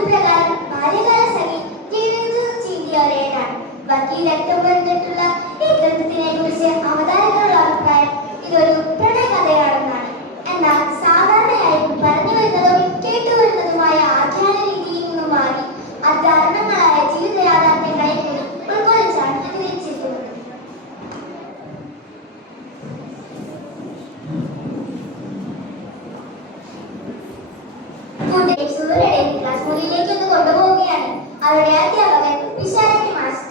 അതുപ്രകാരം ബാല്യകാല സഖി ജീവിതത്തിൽ ചിന്തിയോരെയാണ്. വക്കീൽ രക്തം പറഞ്ഞിട്ടുള്ള ഈ ഗ്രന്ഥത്തിനെ കുറിച്ച് അവതാരകരുടെ അഭിപ്രായം ഇതൊരു പ്രണയകഥയാണെന്നാണ്. എന്നാൽ സാധാരണയായി പറഞ്ഞു വരുന്നതും കേട്ടുവരുന്നതുമായ ആഖ്യാന രീതിയിൽ നിന്നും മാറി അധാരണങ്ങളായ ജീവിത യാഥാർത്ഥ്യങ്ങളെ കൂടി ഉൾക്കൊള്ളിച്ചാണ് ഇത് രചിച്ചിരിക്കുന്നത്. സൂര്യയുടെയും ക്ലാസ് മുറിയിലേക്ക് ഒന്ന് കൊണ്ടുപോവുകയാണ്. അവരുടെ അധ്യാപകൻ വിശാലി മാഷ്.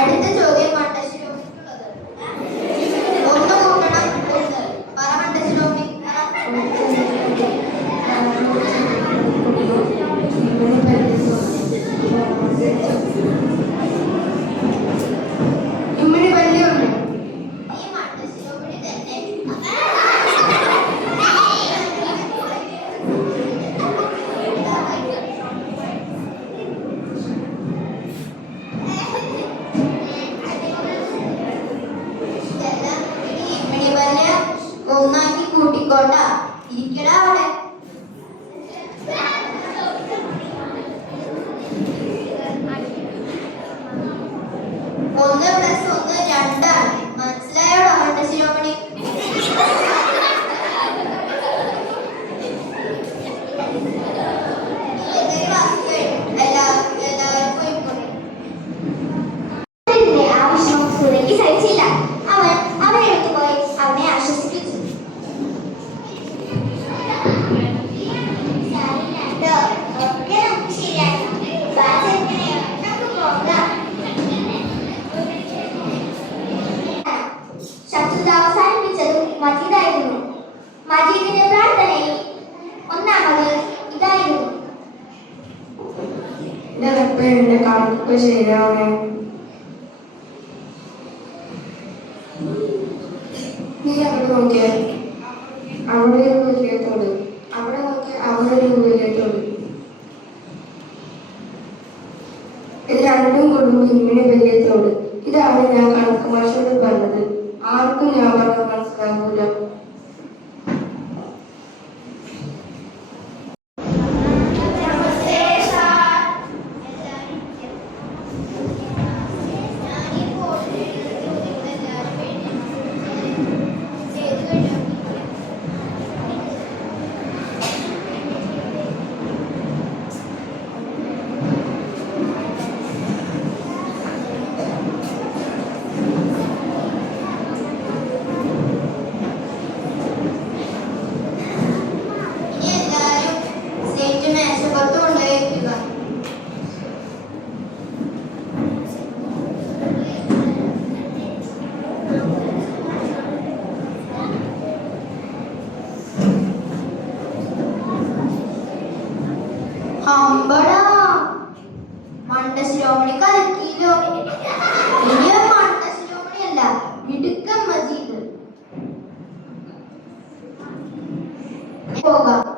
അടുത്ത ചോദ്യം മണ്ടശിരോമിക്കുള്ളത്. ഒന്ന് കൂട്ടണം ഒന്ന്. പറ മണ്ടശിരോമി. ഇമ്മിണി വലിയുണ്ട്. ഈ മണ്ടശിരോമിണി തന്നെ. ഒന്നാക്കി കൂട്ടിക്കൊണ്ട ഇരിക്കടാ അവിടെ. ഒന്ന് പ്ലസ് ഒന്ന് രണ്ടാണ്. മനസ്സിലായോടോ അവന്റെ ശിരോമണി? എല്ലാവരും പോയിക്കോട്ടെ. ആവശ്യം സൂര്യക്ക് സഹിച്ചില്ല. അവൻ അവനെ എടുത്തുപോയി അവനെ ആശ്വസിപ്പിച്ചു. ശത്രുത അവസാനിപ്പിച്ചതും മജീദായിരുന്നു. മജീദിന്റെ പ്രാർത്ഥനയിൽ ഒന്നാമത് ഇതായിരുന്നു: എന്റെ കണക്ക് ശരിയാവണേ. നീ അവിടെ നോക്കിയേ, അവിടെ ഒരു വലിയത്തോട്. അവിടെ നോക്കിയ അവിടെ ഒരു വലിയത്തോട്. ഇത് രണ്ടും കൂടുമ്പോൾ ഇങ്ങനെ വലിയത്തോട്. ഇതാണ് ഞാൻ കണക്ക് മാഷോട് പറഞ്ഞത്. ആർക്കും ഞാൻ പറഞ്ഞത് മനസ്സിലാകൂല. അമ്പടാ മണ്ടശിരോമണി കലക്കിയില്ലോ. ഇനി മണ്ടശിരോമണിയല്ല, മിടുക്കൻ മജീദ്. പോകാം.